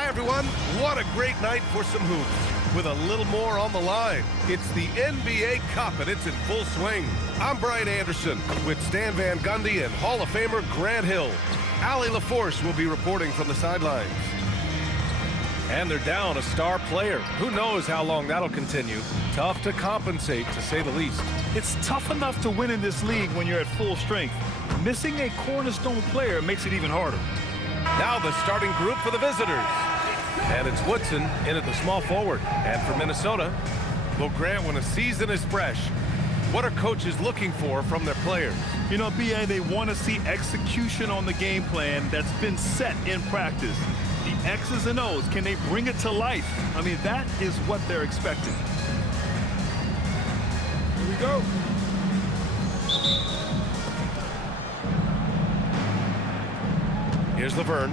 Hi, everyone. What a great night for some hoops. With a little more on the line, it's the NBA Cup, and it's in full swing. I'm Brian Anderson with Stan Van Gundy and Hall of Famer Grant Hill. Allie LaForce will be reporting from the sidelines. And they're down a star player. Who knows how long that'll continue. Tough to compensate, to say the least. It's tough enough to win in this league when you're at full strength. Missing a cornerstone player makes it even harder. Now the starting group for the visitors. And it's Woodson in at the small forward. And for Minnesota, Well, Grant, when a season is fresh, what are coaches looking for from their players? You know, BA, they want to see execution on the game plan that's been set in practice. The X's and O's, can they bring it to life? I mean, that is what they're expecting. Here we go. Here's Laverne.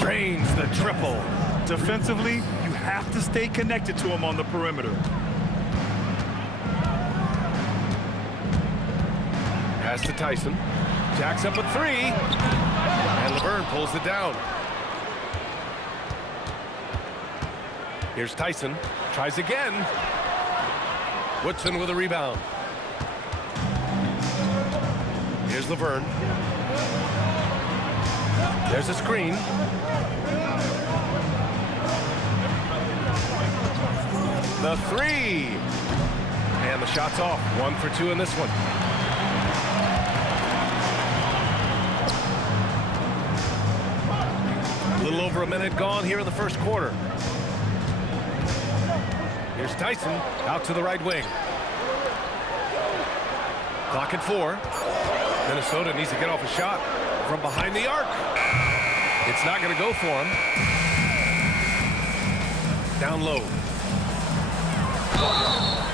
Drains the triple. Defensively, you have to stay connected to him on the perimeter. Pass to Tyson. Jacks up a three. And Laverne pulls it down. Here's Tyson. Tries again. Woodson with a rebound. Here's Laverne. There's a screen. The three. And the shot's off. 1 for 2 in this one. A little over a minute gone here in the first quarter. Here's Tyson out to the right wing. Clock at 4. Minnesota needs to get off a shot from behind the arc. It's not going to go for him. Down low.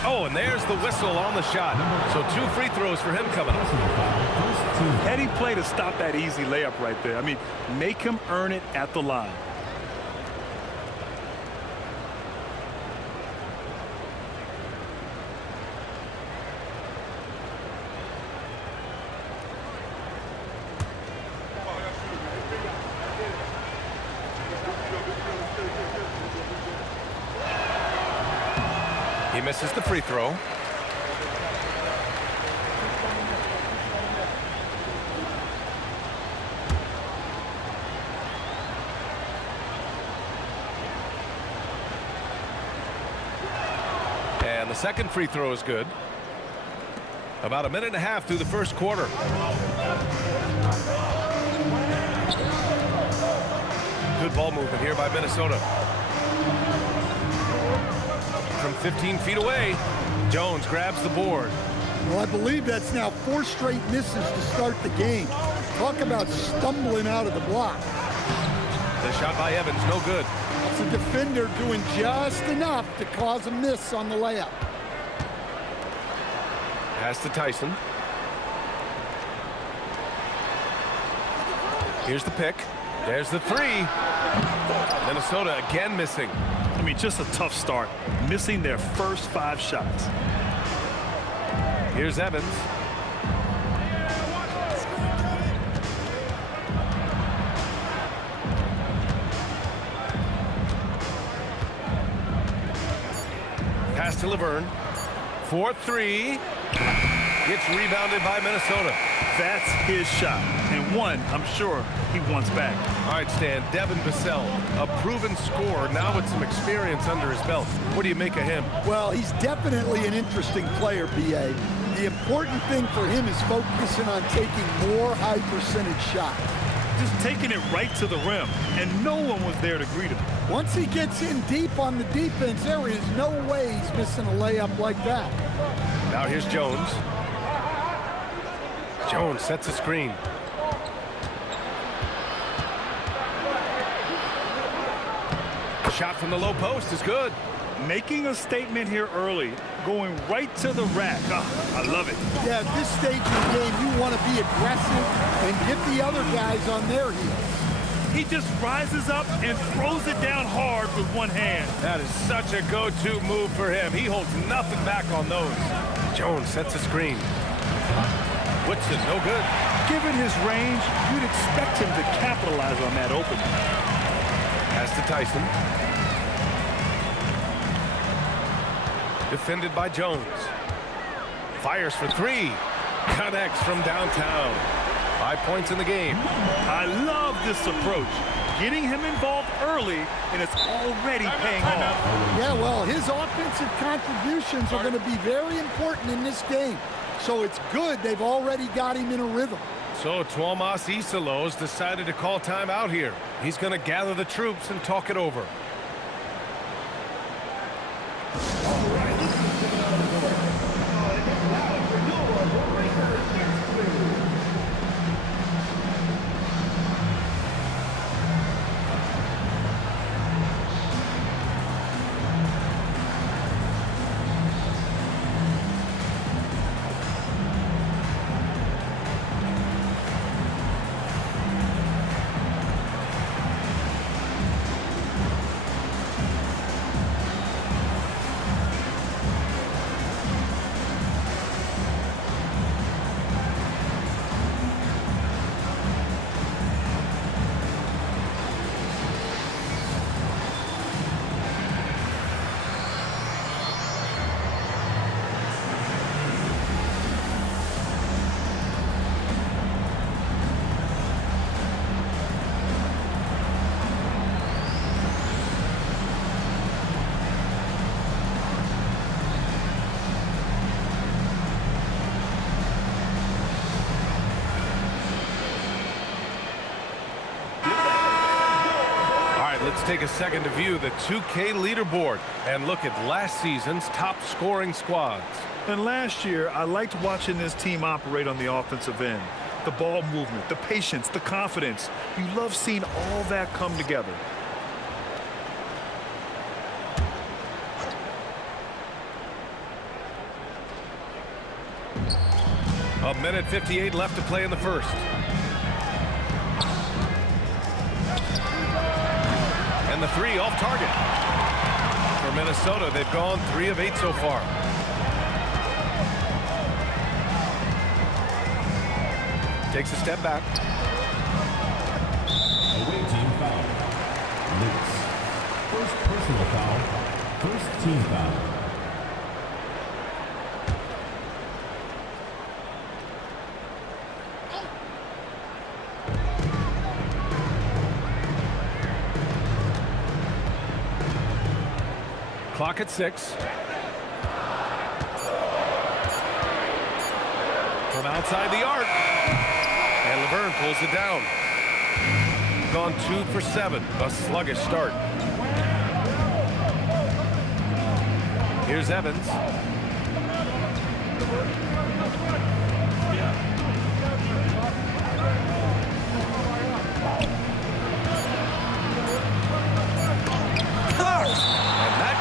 Oh, and there's the whistle on the shot. So 2 free throws for him coming up. Heady play to stop that easy layup right there. I mean, make him earn it at the line. He misses the free throw. And the second free throw is good. About a minute and a half through the first quarter. Good ball movement here by Minnesota. From 15 feet away, Jones grabs the board. Well, I believe that's now 4 straight misses to start the game. Talk about stumbling out of the block. The shot by Evans, no good. That's a defender doing just enough to cause a miss on the layup. Pass to Tyson. Here's the pick. There's the three. Minnesota again missing. I mean, just a tough start, missing their first 5 shots. Here's Evans. Pass to Laverne. 4-3. Gets rebounded by Minnesota. That's his shot, and one I'm sure he wants back. All right, Stan, Devin Vassell, a proven scorer, now with some experience under his belt. What do you make of him? Well, he's definitely an interesting player, B.A. The important thing for him is focusing on taking more high-percentage shots. Just taking it right to the rim, and no one was there to greet him. Once he gets in deep on the defense, there is no way he's missing a layup like that. Now here's Jones. Jones sets a screen. Shot from the low post is good. Making a statement here early, going right to the rack. Oh, I love it. Yeah, at this stage of the game, you want to be aggressive and get the other guys on their heels. He just rises up and throws it down hard with one hand. That is such a go-to move for him. He holds nothing back on those. Jones sets a screen. Whitson, no good. Given his range, you'd expect him to capitalize on that opening. Pass to Tyson. Defended by Jones. Fires for three. Connects from downtown. 5 points in the game. I love this approach. Getting him involved early, and it's already paying off. Yeah, well, his offensive contributions are going to be very important in this game. So it's good they've already got him in a rhythm. So Tuomas Isalos decided to call timeout here. He's going to gather the troops and talk it over. Let's take a second to view the 2K leaderboard and look at last season's top scoring squads. And last year, I liked watching this team operate on the offensive end. The ball movement, the patience, the confidence. You love seeing all that come together. A minute 58 left to play in the first. And the three off target. For Minnesota, they've gone 3 of 8 so far. Takes a step back. Away team foul. Lewis. First personal foul. First team foul. Clock at 6. From outside the arc. And Laverne pulls it down. Gone 2 for 7. A sluggish start. Here's Evans.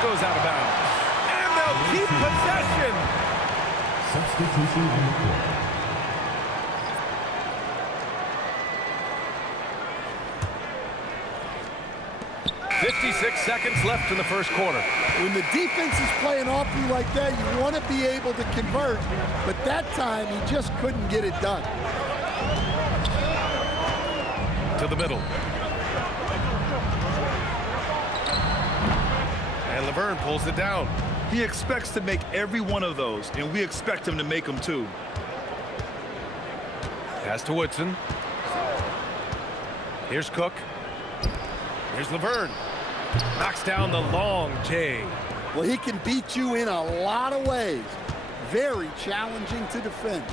Goes out of bounds. And they'll keep possession. Substitution on the court. .56 seconds left in the first quarter. When the defense is playing off you like that, you want to be able to convert. But that time, he just couldn't get it done. To the middle. And Laverne pulls it down. He expects to make every one of those, and we expect him to make them too. Pass to Woodson. Here's Cook. Here's Laverne. Knocks down the long J. Well, he can beat you in a lot of ways. Very challenging to defend.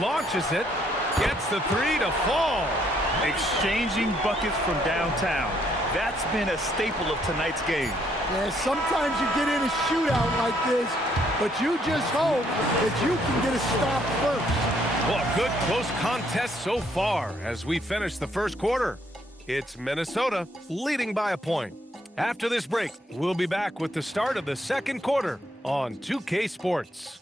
Launches it, gets the three to fall. Exchanging buckets from downtown. That's been a staple of tonight's game. Yeah, sometimes you get in a shootout like this, but you just hope that you can get a stop first. Well, a good close contest so far as we finish the first quarter. It's Minnesota leading by a point. After this break, we'll be back with the start of the second quarter on 2K Sports.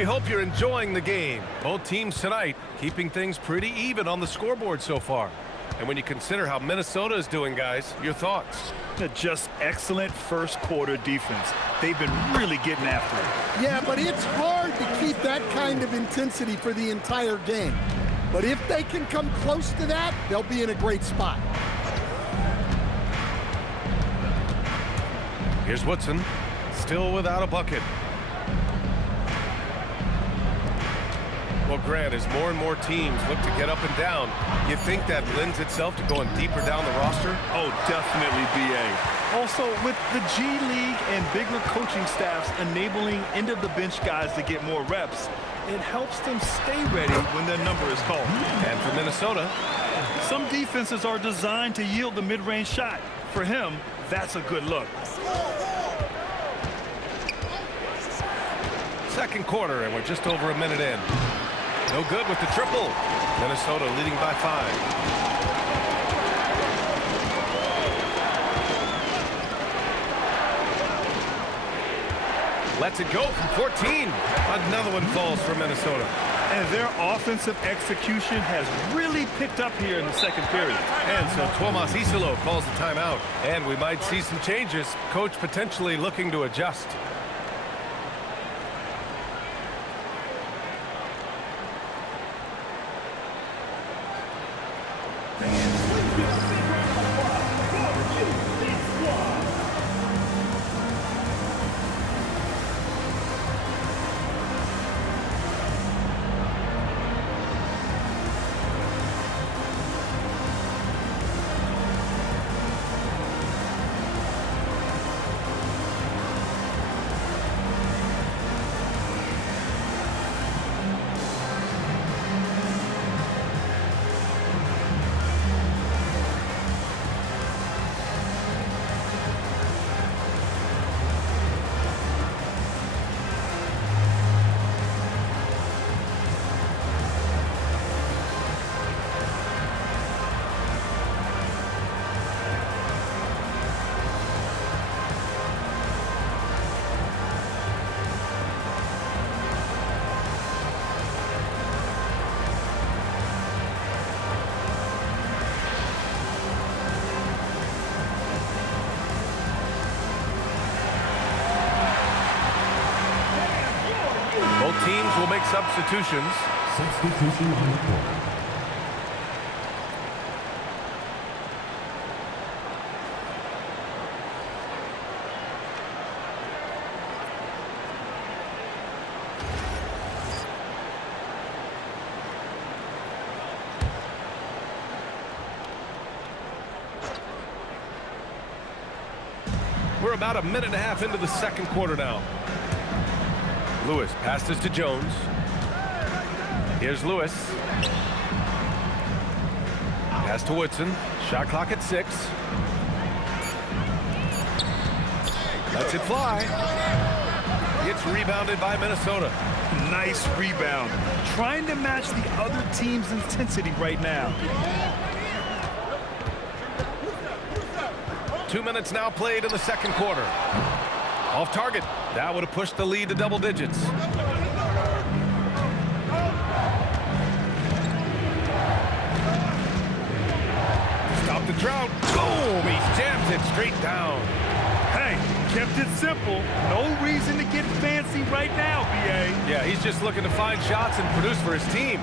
we hope you're enjoying the game. Both teams tonight keeping things pretty even on the scoreboard so far. And when you consider how Minnesota is doing, guys, your thoughts? Just excellent first quarter defense. They've been really getting after it. Yeah, but it's hard to keep that kind of intensity for the entire game. But if they can come close to that, they'll be in a great spot. Here's Woodson, still without a bucket. Well, Grant, as more and more teams look to get up and down, you think that lends itself to going deeper down the roster? Oh, definitely, B.A. Also, with the G League and bigger coaching staffs enabling end-of-the-bench guys to get more reps, it helps them stay ready when their number is called. And for Minnesota, some defenses are designed to yield the mid-range shot. For him, that's a good look. second quarter, and we're just over a minute in. No good with the triple. Minnesota leading by 5. Lets it go from 14. Another one falls for Minnesota. And their offensive execution has really picked up here in the second period. And so Tomas Isolo calls the timeout. And we might see some changes. Coach potentially looking to adjust. Teams will make substitutions. Substitution on the court. We're about a minute and a half into the second quarter now. Lewis passes to Jones. Here's Lewis. Pass to Woodson. Shot clock at 6. Lets it fly. It's rebounded by Minnesota. Nice rebound. Trying to match the other team's intensity right now. 2 minutes now played in the second quarter. Off target. That would have pushed the lead to double digits. Stop the drought. Boom! He jams it straight down. Hey, kept it simple. No reason to get fancy right now, B.A. Yeah, he's just looking to find shots and produce for his team.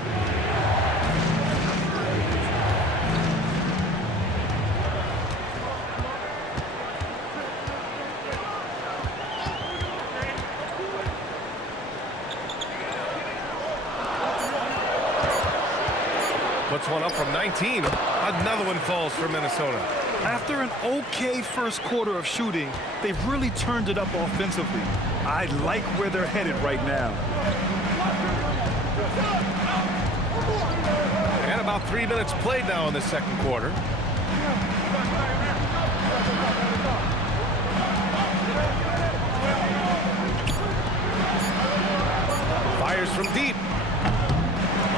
Puts one up from 19. Another one falls for Minnesota. After an okay first quarter of shooting, they've really turned it up offensively. I like where they're headed right now. And about 3 minutes played now in the second quarter. Fires from deep.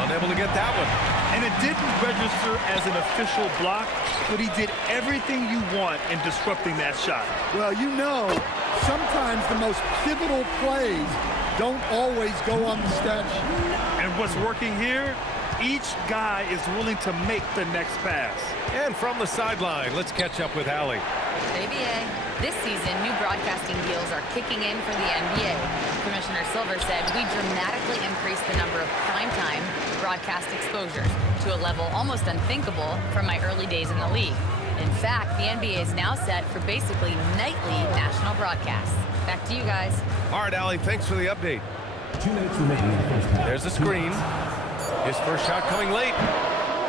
Unable to get that one. And it didn't register as an official block, but he did everything you want in disrupting that shot. Well, you know, sometimes the most pivotal plays don't always go on the stat sheet. And what's working here? Each guy is willing to make the next pass. And from the sideline, let's catch up with Allie. NBA. This season, new broadcasting deals are kicking in for the NBA. Commissioner Silver said we dramatically increased the number of primetime broadcast exposures to a level almost unthinkable from my early days in the league. In fact, the NBA is now set for basically nightly national broadcasts. Back to you guys. All right, Allie, thanks for the update. 2 minutes remaining in the first half. There's the screen. His first shot coming late.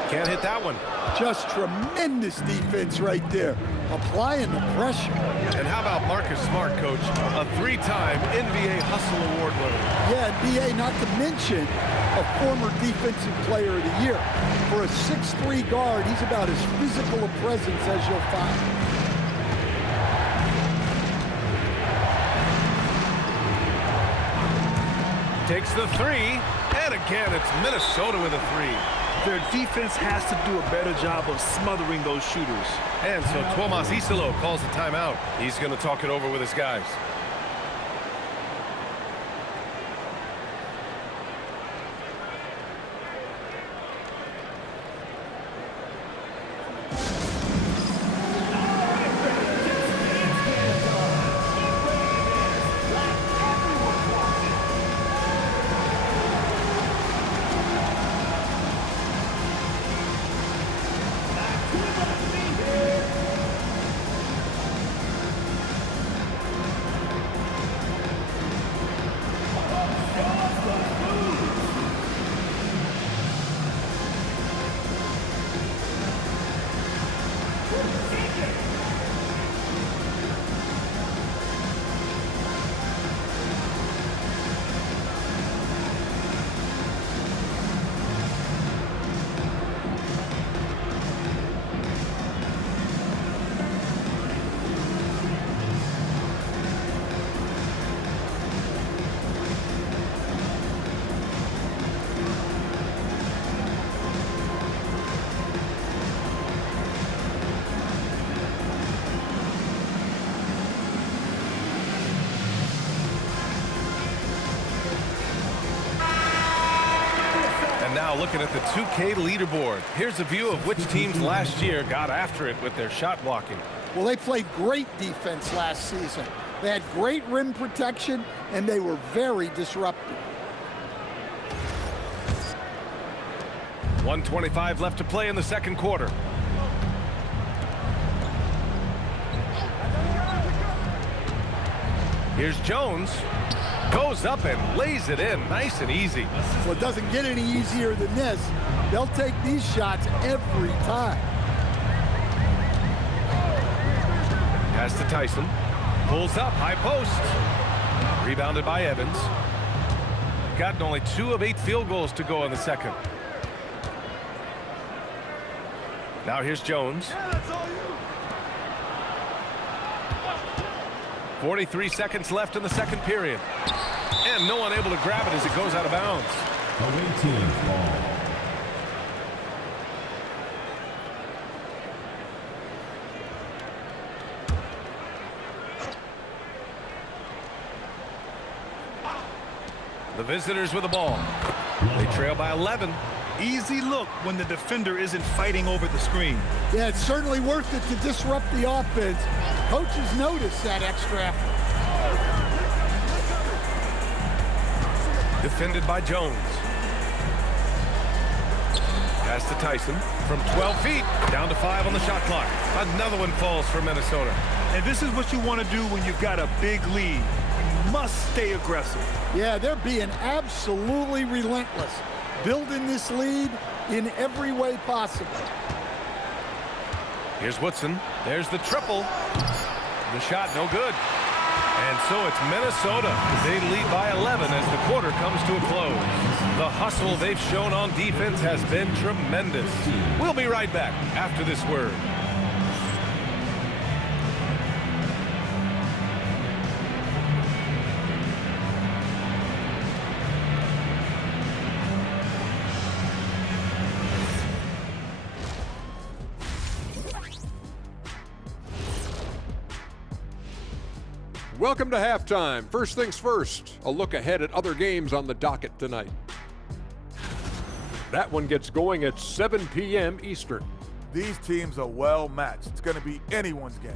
Can't hit that one. Just tremendous defense right there, applying the pressure. And how about Marcus Smart, Coach? A 3-time NBA Hustle Award winner. Yeah, NBA, not to mention a former Defensive Player of the Year. For a 6'3" guard, he's about as physical a presence as you'll find. Takes the 3, and again, it's Minnesota with a 3. Their defense has to do a better job of smothering those shooters. And so Tomas Isolo calls the timeout. He's going to talk it over with his guys. Now looking at the 2K leaderboard. Here's a view of which teams last year got after it with their shot blocking. Well, they played great defense last season. They had great rim protection, and they were very disruptive. 1:25 left to play in the second quarter. Here's Jones. Goes up and lays it in nice and easy. Well, it doesn't get any easier than this. They'll take these shots every time. Pass to Tyson. Pulls up, high post. Rebounded by Evans. Gotten only 2 of 8 field goals to go in the second. Now here's Jones. 43 seconds left in the second period. And no one able to grab it as it goes out of bounds. Away team ball. The visitors with the ball. They trail by 11. Easy look when the defender isn't fighting over the screen. Yeah, it's certainly worth it to disrupt the offense. Coaches notice that extra effort. Defended by Jones. Pass to Tyson from 12 feet down to 5 on the shot clock. Another one falls for Minnesota. And this is what you want to do when you've got a big lead. You must stay aggressive. Yeah, they're being absolutely relentless, building this lead in every way possible. Here's Woodson. There's the triple. The shot no good. And so it's Minnesota. They lead by 11 as the quarter comes to a close. The hustle they've shown on defense has been tremendous. We'll be right back after this word. welcome to halftime. First things first, a look ahead at other games on the docket tonight. That one gets going at 7 p.m. Eastern. These teams are well matched. It's going to be anyone's game.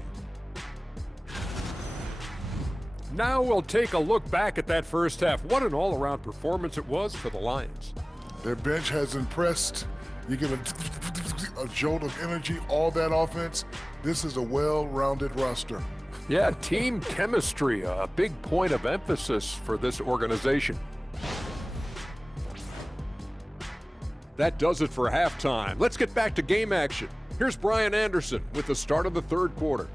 Now we'll take a look back at that first half. What an all-around performance it was for the Lions. Their bench has impressed. You give a jolt of energy, all that offense. This is a well-rounded roster. Yeah, team chemistry, a big point of emphasis for this organization. That does it for halftime. Let's get back to game action. Here's Brian Anderson with the start of the third quarter.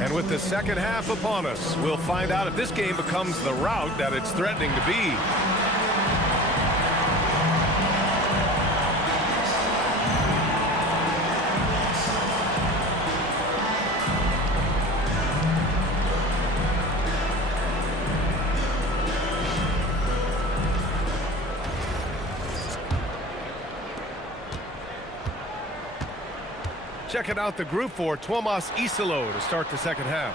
And with the second half upon us, we'll find out if this game becomes the rout that it's threatening to be. Checking out the group for Tuomas Isalo to start the second half.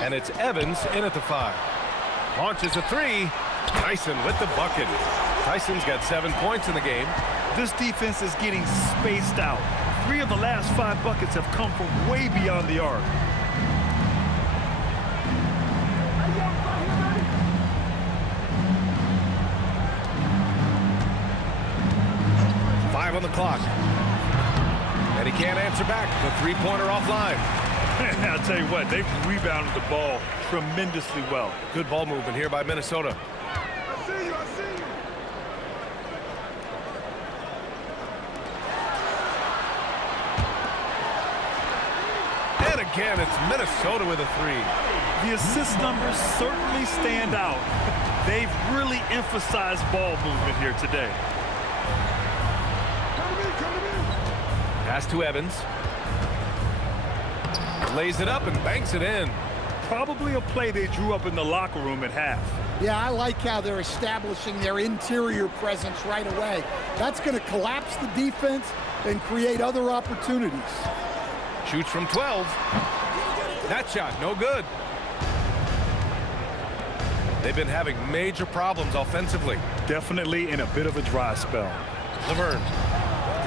And it's Evans in at the 5. Launches a 3. Tyson with the bucket. Tyson's got 7 points in the game. This defense is getting spaced out. 3 of the last 5 buckets have come from way beyond the arc. On the clock. And he can't answer back. The three-pointer offline. I'll tell you what, they've rebounded the ball tremendously well. Good ball movement here by Minnesota. I see you. And again, it's Minnesota with a 3. The assist numbers certainly stand out. They've really emphasized ball movement here today. Pass to Evans. Lays it up and banks it in. Probably a play they drew up in the locker room at half. Yeah, I like how they're establishing their interior presence right away. That's going to collapse the defense and create other opportunities. Shoots from 12. That shot, no good. They've been having major problems offensively. Definitely in a bit of a dry spell. Laverne.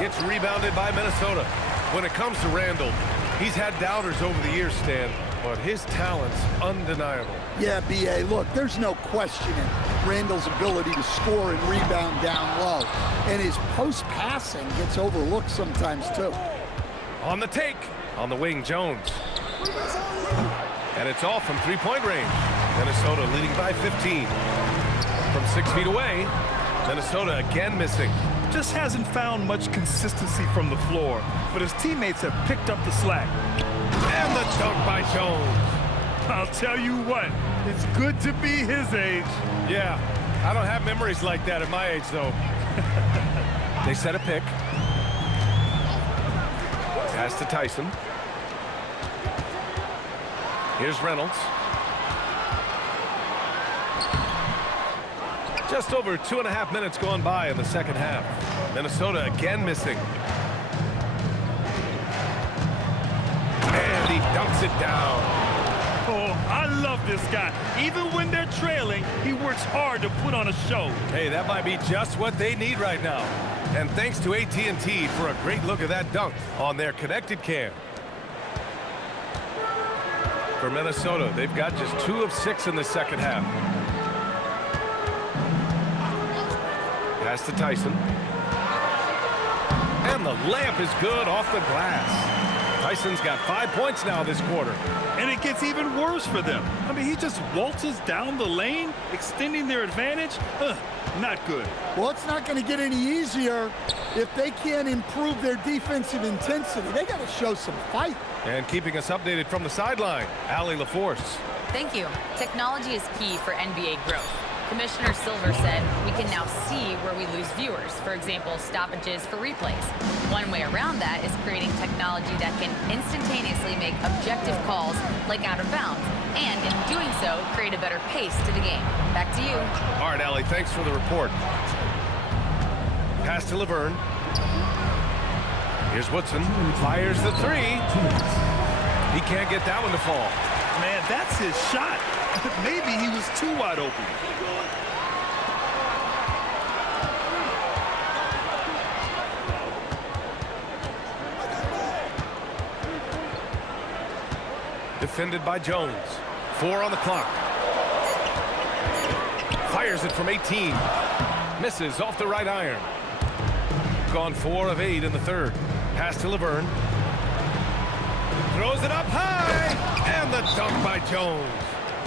It's rebounded by Minnesota. When it comes to Randall, he's had doubters over the years, Stan, but his talent's undeniable. Yeah, B.A., look, there's no questioning Randall's ability to score and rebound down low. And his post-passing gets overlooked sometimes, too. On the take, on the wing, Jones. And it's all from three-point range. Minnesota leading by 15. From 6 feet away, Minnesota again missing. Just hasn't found much consistency from the floor, but his teammates have picked up the slack. And the dunk by Jones. I'll tell you what, it's good to be his age. Yeah, I don't have memories like that at my age, though. They set a pick. Pass to Tyson. Here's Reynolds. Just over 2.5 minutes gone by in the second half. Minnesota again missing. And he dunks it down. Oh, I love this guy. Even when they're trailing, he works hard to put on a show. Hey, that might be just what they need right now. And thanks to AT&T for a great look at that dunk on their connected cam. For Minnesota, they've got just 2 of 6 in the second half. Pass to Tyson. And the layup is good off the glass. Tyson's got 5 points now this quarter. And it gets even worse for them. I mean, he just waltzes down the lane, extending their advantage. Not good. Well, it's not going to get any easier if they can't improve their defensive intensity. They got to show some fight. And keeping us updated from the sideline, Allie LaForce. Thank you. Technology is key for NBA growth. Commissioner Silver said we can now see where we lose viewers, for example, stoppages for replays. One way around that is creating technology that can instantaneously make objective calls like out of bounds and in doing so, create a better pace to the game. Back to you. All right, Allie, thanks for the report. Pass to Laverne. Here's Woodson. Fires the three. He can't get that one to fall. Man, that's his shot. Maybe he was too wide open. Defended by Jones. 4 on the clock. Fires it from 18. Misses off the right iron. Gone 4 of 8 in the third. Pass to Laverne. Throws it up high. And the dunk by Jones.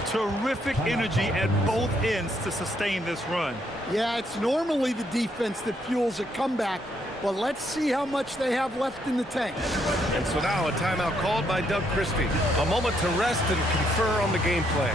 Terrific energy at both ends to sustain this run. Yeah, it's normally the defense that fuels a comeback, but let's see how much they have left in the tank. And so now a timeout called by Doug Christie. A moment to rest and confer on the game plan.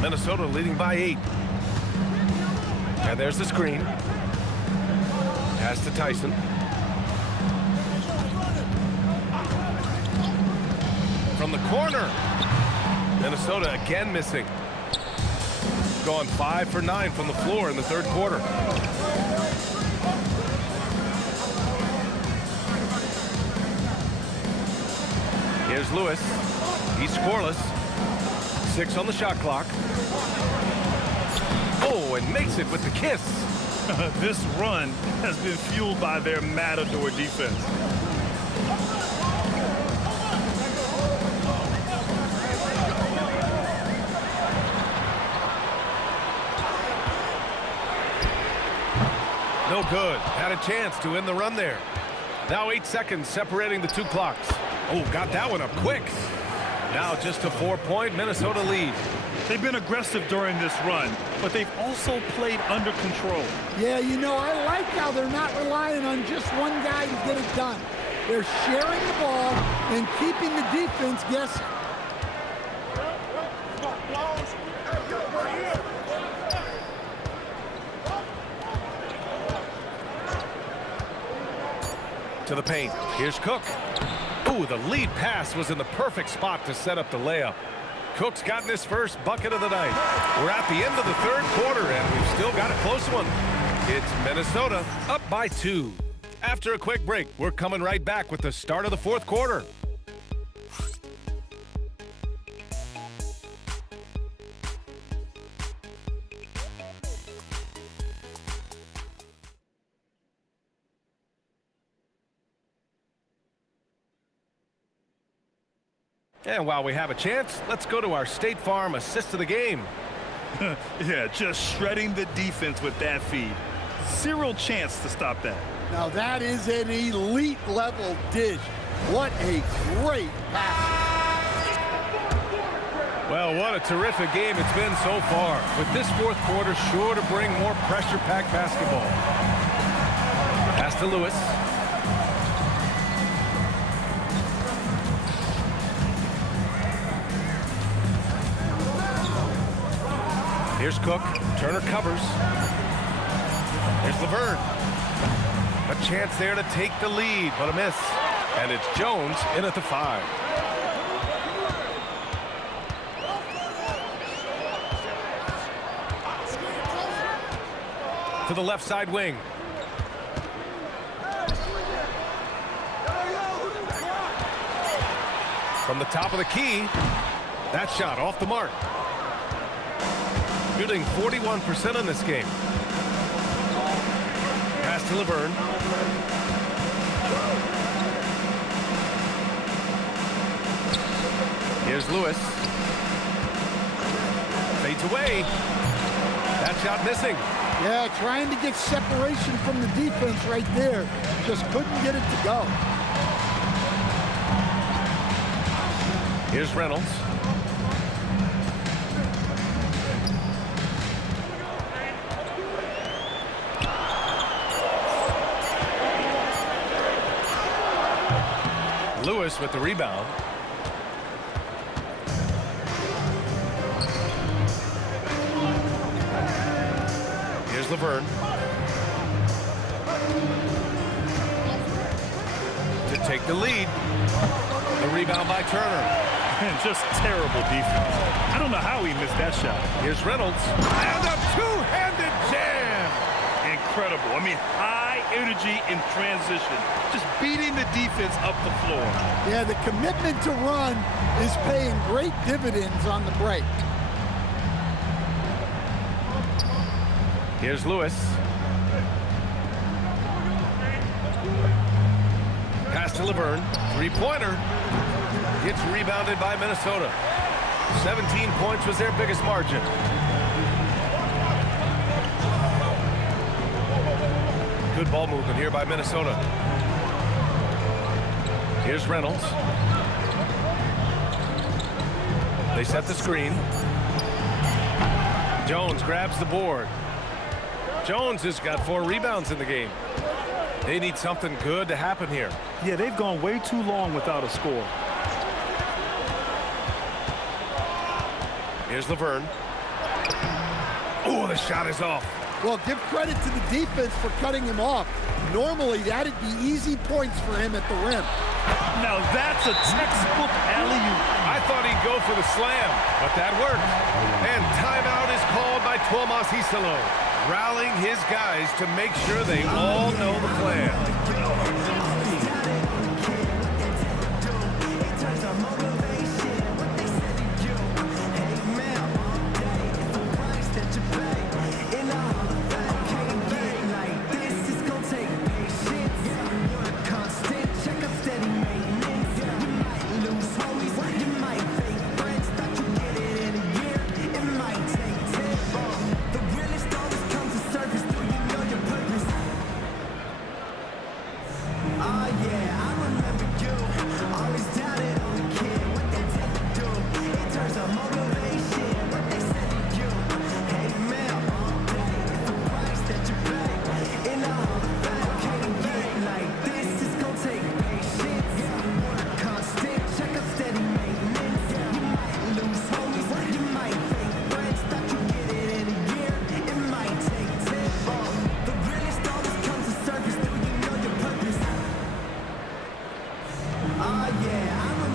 Minnesota leading by 8. And there's the screen. Pass to Tyson. From the corner. Minnesota again missing. Gone 5 for 9 from the floor in the third quarter. Here's Lewis. He's scoreless. 6 on the shot clock. Oh, and makes it with the kiss. This run has been fueled by their matador defense. No good. Had a chance to end the run there. Now 8 seconds separating the two clocks. Oh, got that one up quick. Now just a 4-point Minnesota lead. They've been aggressive during this run, but they've also played under control. Yeah, you know, I like how they're not relying on just one guy to get it done. They're sharing the ball and keeping the defense guessing. To the paint. Here's Cook. Ooh, the lead pass was in the perfect spot to set up the layup. Cook's gotten his first bucket of the night. We're at the end of the third quarter, and we've still got a close one. It's Minnesota up by 2. After a quick break, we're coming right back with the start of the fourth quarter. And while we have a chance, let's go to our State Farm assist of the game. Yeah, just shredding the defense with that feed. Zero chance to stop that. Now that is an elite level dish. What a great pass. Well, what a terrific game it's been so far. With this fourth quarter sure to bring more pressure-packed basketball. Pass to Lewis. Here's Cook. Turner covers. Here's Laverne. A chance there to take the lead, but a miss. And it's Jones in at the 5. To the left side wing. From the top of the key, that shot off the mark. Shooting 41% in this game. Pass to Laverne. Here's Lewis. Fades away. That shot missing. Yeah, trying to get separation from the defense right there. Just couldn't get it to go. Here's Reynolds. Lewis with the rebound. Here's Laverne. To take the lead. The rebound by Turner. And just terrible defense. I don't know how he missed that shot. Here's Reynolds. And a two-handed jam. Incredible. I mean, high energy in transition. Just beating the defense up the floor. Yeah, the commitment to run is paying great dividends on the break. Here's Lewis. Pass to Laverne. Three-pointer. Gets rebounded by Minnesota. 17 points was their biggest margin. Good ball movement here by Minnesota. Here's Reynolds. They set the screen. Jones grabs the board. Jones has got 4 rebounds in the game. They need something good to happen here. Yeah, they've gone way too long without a score. Here's Laverne. Oh, the shot is off. Well, give credit to the defense for cutting him off. Normally, that'd be easy points for him at the rim. Now that's a textbook alley-oop. I thought he'd go for the slam, but that worked. And timeout is called by Tuomas Hisalo, rallying his guys to make sure they all know the plan.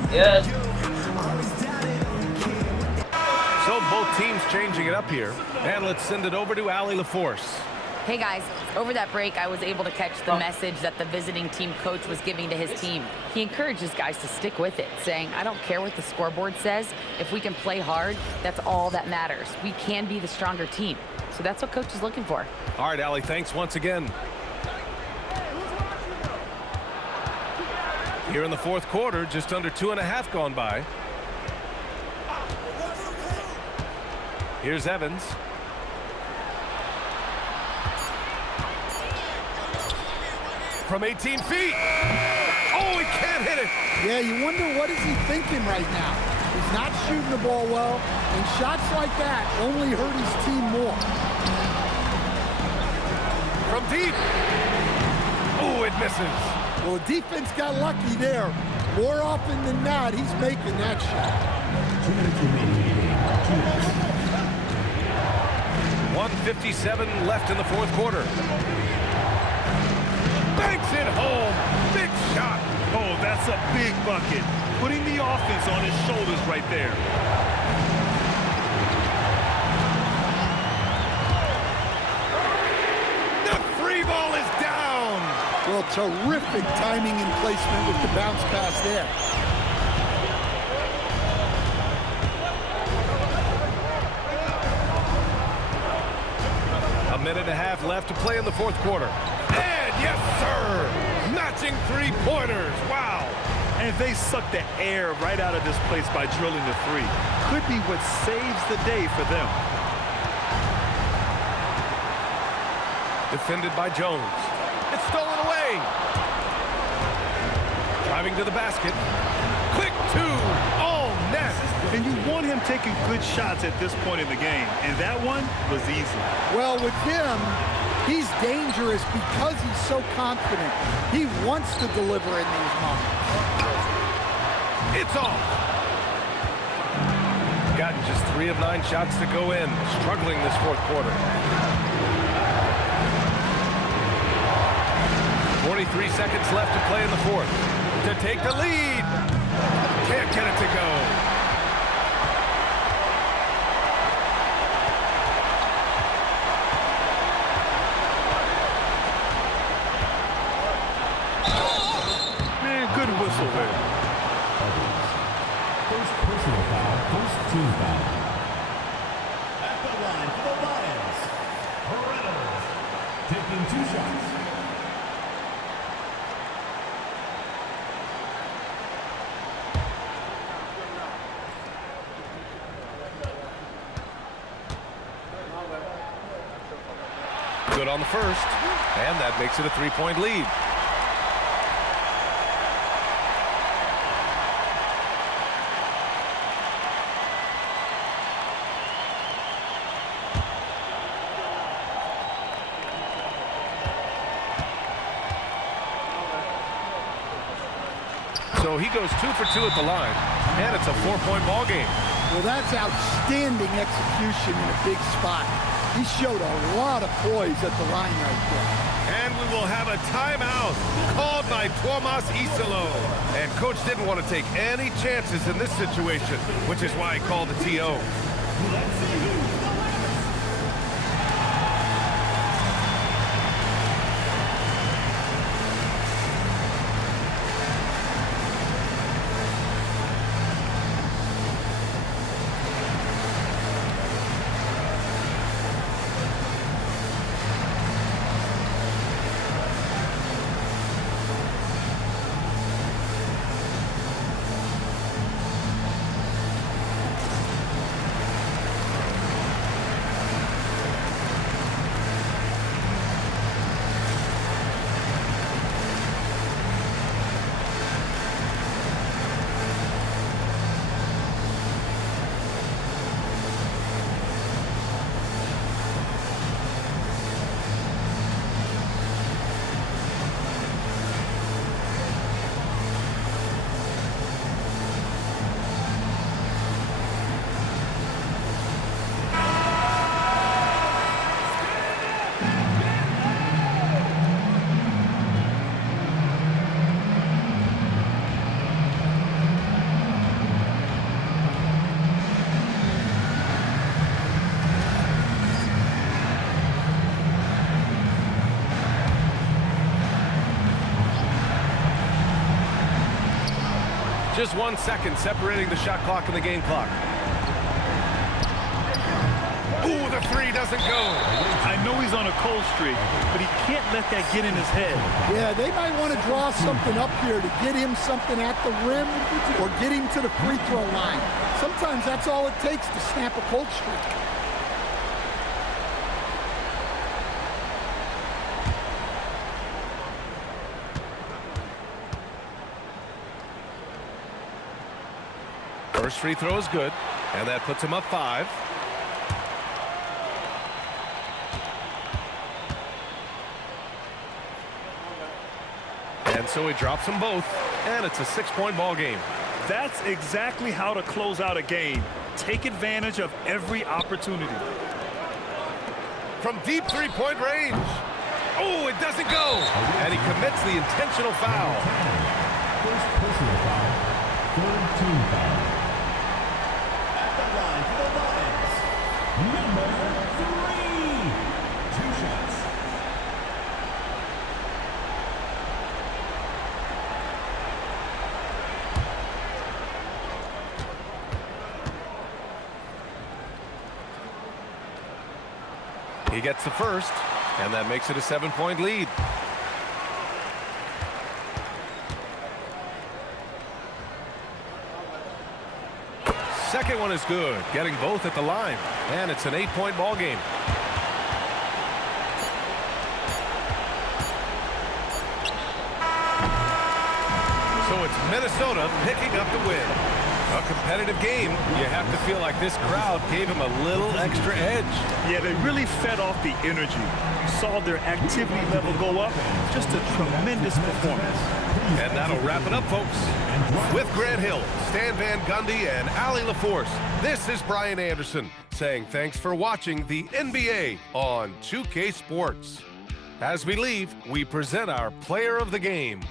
Good. So both teams changing it up here. And let's send it over to Allie LaForce. Hey guys, over that break, I was able to catch the message that the visiting team coach was giving to his team. He encouraged his guys to stick with it, saying, I don't care what the scoreboard says. If we can play hard, that's all that matters. We can be the stronger team. So that's what coach is looking for. All right, Allie, thanks once again. Here in the fourth quarter, just under 2.5 gone by. Here's Evans. From 18 feet. Oh, he can't hit it. Yeah, you wonder what is he thinking right now. He's not shooting the ball well, and shots like that only hurt his team more. From deep. Oh, it misses. Well, the defense got lucky there. More often than not, he's making that shot. 2 minutes remaining in the game. 1:57 left in the fourth quarter. Bang! hits it home. Big shot. Oh, that's a big bucket. Putting the offense on his shoulders right there. The free ball is down. Well, terrific timing and placement with the bounce pass there. A minute and a half left to play in the fourth quarter. And yes, sir! Matching three-pointers. Wow! And they suck the air right out of this place by drilling the three. Could be what saves the day for them. Defended by Jones. It's stolen away. Driving to the basket. Quick two. All net. And you want him taking good shots at this point in the game. And that one was easy. Well, with him, he's dangerous because he's so confident. He wants to deliver in these moments. It's off. Gotten just 3 of 9 shots to go in. Struggling this fourth quarter. 43 seconds left to play in the fourth. To take the lead. Can't get it to go. Man, good whistle there. First personal foul, first team foul. At the line for the Lions, Reynolds, taking 2 shots. Good on the first, and that makes it a 3-point lead. So he goes 2 for 2 at the line, and it's a 4-point ball game. Well, that's outstanding execution in a big spot. He showed a lot of poise at the line right there. And we will have a timeout called by Tomas Isolo. And coach didn't want to take any chances in this situation, which is why he called the TO. Just 1 second separating the shot clock and the game clock. Ooh, the three doesn't go. I know he's on a cold streak, but he can't let that get in his head. Yeah, they might want to draw something up here to get him something at the rim or get him to the free throw line. Sometimes that's all it takes to snap a cold streak. First free throw is good, and that puts him up 5. And so he drops them both, and it's a 6-point ball game. That's exactly how to close out a game. Take advantage of every opportunity. From deep 3-point range. Oh, it doesn't go. And he commits the intentional foul. First personal foul. Third team foul. At the line for the Lions, number 3. 2 shots. He gets the first, and that makes it a 7-point lead. Second one is good, getting both at the line, and it's an 8-point ball game. So it's Minnesota picking up the win. A competitive game. You have to feel like this crowd gave him a little extra edge. Yeah, they really fed off the energy. You saw their activity level go up. Just a tremendous performance. And that'll wrap it up, folks. With Grant Hill, Stan Van Gundy, and Allie LaForce, this is Brian Anderson saying thanks for watching the NBA on 2K Sports. As we leave, we present our player of the game.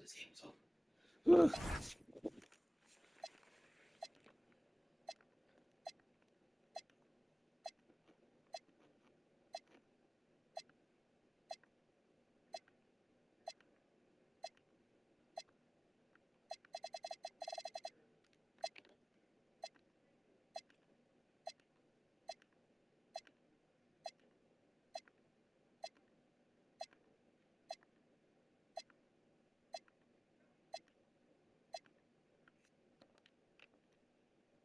This game's over.